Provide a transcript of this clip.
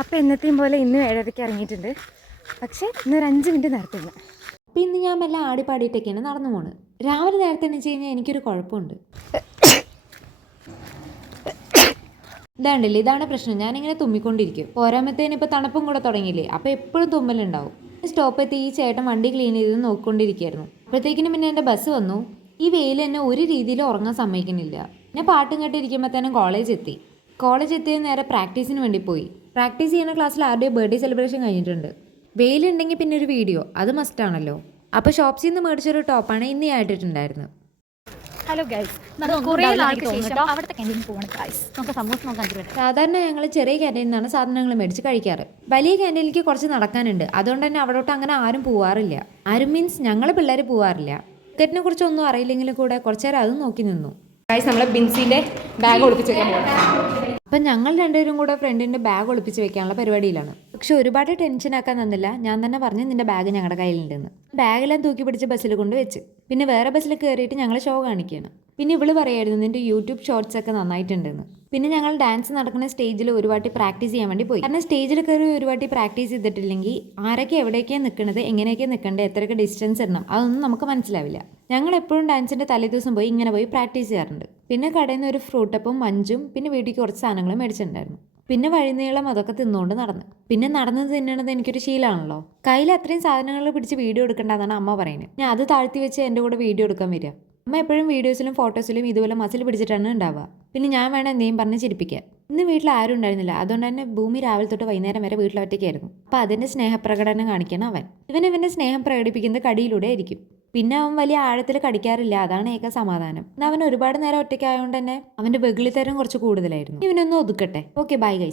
അപ്പോൾ എന്നത്തെയും പോലെ ഇന്നും 7:30 ഇറങ്ങിയിട്ടുണ്ട്. പക്ഷേ ഇന്നൊരു 5 മിനിറ്റ് നേരത്തെയാണ്. അപ്പം ഇന്ന് ഞാൻ മെല്ലെ ആടി പാടിയിട്ടൊക്കെയാണ് നടന്നു പോകുന്നത്. രാവിലെ നേരത്തെ എണീച്ച് കഴിഞ്ഞാൽ എനിക്കൊരു കുഴപ്പമുണ്ട്. ഇതാണ്ടില്ലേ, ഇതാണ് പ്രശ്നം. ഞാനിങ്ങനെ തുമ്മിക്കൊണ്ടിരിക്കും. പോരാമത്തേന് ഇപ്പോൾ തണുപ്പും കൂടെ തുടങ്ങിയില്ലേ, അപ്പോൾ എപ്പോഴും തുമ്മലുണ്ടാവും. സ്റ്റോപ്പ് എത്തി ഈ ചേട്ടൻ വണ്ടി ക്ലീൻ ചെയ്ത് നോക്കിക്കൊണ്ടിരിക്കുകയായിരുന്നു. അപ്പോഴത്തേക്കിനും പിന്നെ എൻ്റെ ബസ് വന്നു. ഈ വെയിൽ എന്നെ ഒരു രീതിയിലും ഉറങ്ങാൻ സമ്മതിക്കുന്നില്ല. ഞാൻ പാട്ടും കേട്ടിരിക്കുമ്പോഴത്തേനും കോളേജ് എത്തിയത് നേരെ പ്രാക്ടീസിന് വേണ്ടി പോയി. പ്രാക്ടീസ് ചെയ്യുന്ന ക്ലാസ്സിൽ ആരുടെയോ ബർത്ത്ഡേ സെലിബ്രേഷൻ കഴിഞ്ഞിട്ടുണ്ട്. വെയിലുണ്ടെങ്കിൽ പിന്നെ ഒരു വീഡിയോ അത് മസ്റ്റാണല്ലോ. അപ്പോൾ ഷോപ്സിൽ നിന്ന് മേടിച്ചൊരു ടോപ്പാണ് ഇന്ന് ആയിട്ടിട്ടുണ്ടായിരുന്നത്. ഹലോ ഗൈസ്, സാധാരണ ഞങ്ങൾ ചെറിയ ക്യാൻറ്റീനിൽ നിന്നാണ് സാധനങ്ങൾ മേടിച്ച് കഴിക്കാറ്. വലിയ ക്യാൻറ്റീനിലേക്ക് കുറച്ച് നടക്കാനുണ്ട്. അതുകൊണ്ട് തന്നെ അവിടോട്ട് അങ്ങനെ ആരും പോവാറില്ല. ആരും മീൻസ് ഞങ്ങൾ പിള്ളേർ പോവാറില്ല. ടിക്കറ്റിനെ കുറിച്ച് ഒന്നും അറിയില്ലെങ്കിലും കൂടെ കുറച്ച് നേരം അതും നോക്കി നിന്നു. നമ്മളെ ബിൻസിന്റെ ബാഗ് ഒളിപ്പിച്ച് വെക്കാൻ പോകണം. അപ്പം ഞങ്ങൾ രണ്ടുപേരും കൂടെ ഫ്രണ്ടിൻ്റെ ബാഗ് ഒളിപ്പിച്ച് വെക്കാനുള്ള പരിപാടിയിലാണ്. പക്ഷെ ഒരുപാട് ടെൻഷനാക്കാൻ തന്നില്ല. ഞാൻ തന്നെ പറഞ്ഞു നിൻ്റെ ബാഗ് ഞങ്ങളുടെ കയ്യിലുണ്ടെന്ന്. ബാഗെല്ലാം തൂക്കി പിടിച്ച് ബസ്സിൽ കൊണ്ട് വെച്ച്. പിന്നെ വേറെ ബസ്സിൽ കയറിയിട്ട് ഞങ്ങൾ ഷോ കാണിക്കുകയാണ്. പിന്നെ ഇവള് പറയായിരുന്നു നിൻ്റെ യൂട്യൂബ് ഷോർട്സ് ഒക്കെ നന്നായിട്ടുണ്ടെന്ന്. പിന്നെ ഞങ്ങൾ ഡാൻസ് നടക്കുന്ന സ്റ്റേജിൽ ഒരു വാട്ടി പ്രാക്ടീസ് ചെയ്യാൻ വേണ്ടി പോയി. കാരണം സ്റ്റേജിൽ കയറി ഒരു വാട്ടി പ്രാക്ടീസ് ചെയ്തിട്ടില്ലെങ്കിൽ ആരൊക്കെ എവിടെയൊക്കെയാണ് നിൽക്കുന്നത്, എങ്ങനെയൊക്കെയാണ് നിൽക്കേണ്ടത്, എത്രയൊക്കെ ഡിസ്റ്റൻസ് ഇടണം, അതൊന്നും നമുക്ക് മനസ്സിലാവില്ല. ഞങ്ങൾ എപ്പോഴും ഡാൻസിൻ്റെ തലേദിവസം ഇങ്ങനെ പോയി പ്രാക്ടീസ് ചെയ്യാറുണ്ട്. പിന്നെ കടയിൽ നിന്ന് ഒരു ഫ്രൂട്ടപ്പും മഞ്ചും പിന്നെ വീട്ടിൽ കുറച്ച് സാധനങ്ങൾ മേടിച്ചിട്ടുണ്ടായിരുന്നു. പിന്നെ വഴിനീളം അതൊക്കെ തിന്നുകൊണ്ട് നടന്നു. പിന്നെ നടന്ന് തിന്നണത് എനിക്കൊരു ശീലമാണല്ലോ. കയ്യിൽ അത്രയും സാധനങ്ങൾ പിടിച്ച് വീഡിയോ എടുക്കേണ്ടതാണ് അമ്മ പറയുന്നത്. ഞാൻ അത് താഴ്ത്തി വെച്ച് എൻ്റെ കൂടെ വീഡിയോ എടുക്കാൻ വരിക. അമ്മ എപ്പോഴും വീഡിയോസിലും ഫോട്ടോസിലും ഇതുപോലെ മസിൽ പിടിച്ചിട്ടാണ് ഉണ്ടാവുക. പിന്നെ ഞാൻ വേണം എന്തെങ്കിലും പറഞ്ഞ് ചിരിപ്പിക്കാൻ. ഇന്ന് വീട്ടിൽ ആരും ഉണ്ടായിരുന്നില്ല. അതുകൊണ്ട് തന്നെ ഭൂമി രാവിലെ തൊട്ട് വൈകുന്നേരം വരെ വീട്ടിലൊറ്റയ്ക്കായിരുന്നു. അപ്പോൾ അതിൻ്റെ സ്നേഹപ്രകടനം കാണിക്കണം അവൻ. ഇവൻ്റെ സ്നേഹം പ്രകടിപ്പിക്കുന്നത് കടിയിലൂടെ ആയിരിക്കും. പിന്നെ അവൻ വലിയ ആഴത്തിൽ കടിക്കാറില്ല. അതാണ് ഏക സമാധാനം. എന്നാൽ അവൻ ഒരുപാട് നേരം ഒറ്റയ്ക്കായതുകൊണ്ട് തന്നെ അവൻ്റെ വെകിളിത്തരം കുറച്ച് കൂടുതലായിരുന്നു. ഇവനൊന്നും ഒതുക്കട്ടെ. Okay, bye guys.